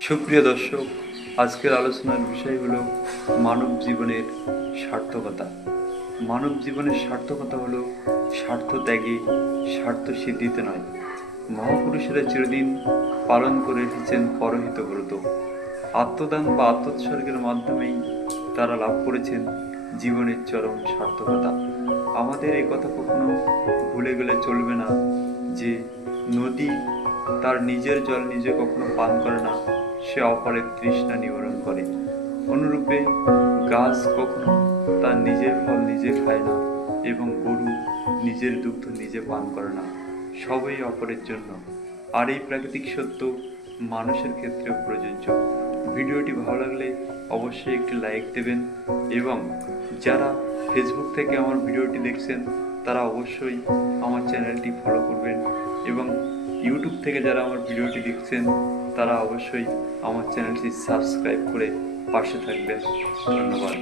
সুপ্রিয় দর্শক, আজকের আলোচনার বিষয় হলো মানব জীবনের সার্থকতা। মানব জীবনের সার্থকতা হলো স্বার্থ ত্যাগে, স্বার্থ সিদ্ধিতে নয়। মহাপুরুষেরা চিরদিন পালন করে এসেছেন পরহিত ব্রত। আত্মদান বা আত্মোৎসর্গের মাধ্যমেই তারা লাভ করেছেন জীবনের চরম সার্থকতা। আমাদের এই কথা কখনো ভুলে গেলে চলবে না যে নদী তার নিজের জল নিজে কখনো পান করে না। সে অপরের তৃষ্ণা নিবারণ করে। অনুরূপে গাছ কখনো তার নিজের ফল নিজে খায় না এবং গরু নিজের দুগ্ধ নিজে পান করে না। সবই অপরের জন্য। আর এই প্রাকৃতিক সত্য মানুষের ক্ষেত্রেও প্রযোজ্য। ভিডিওটি ভালো লাগলে অবশ্যই একটি লাইক দেবেন এবং যারা ফেসবুক থেকে আমার ভিডিওটি দেখছেন, তারা অবশ্যই আমার চ্যানেলটি ফলো করবেন এবং ইউটিউব থেকে যারা আমার ভিডিওটি দেখছেন তারা অবশ্যই আমার চ্যানেলটি সাবস্ক্রাইব করে পাশে থাকবেন। ধন্যবাদ।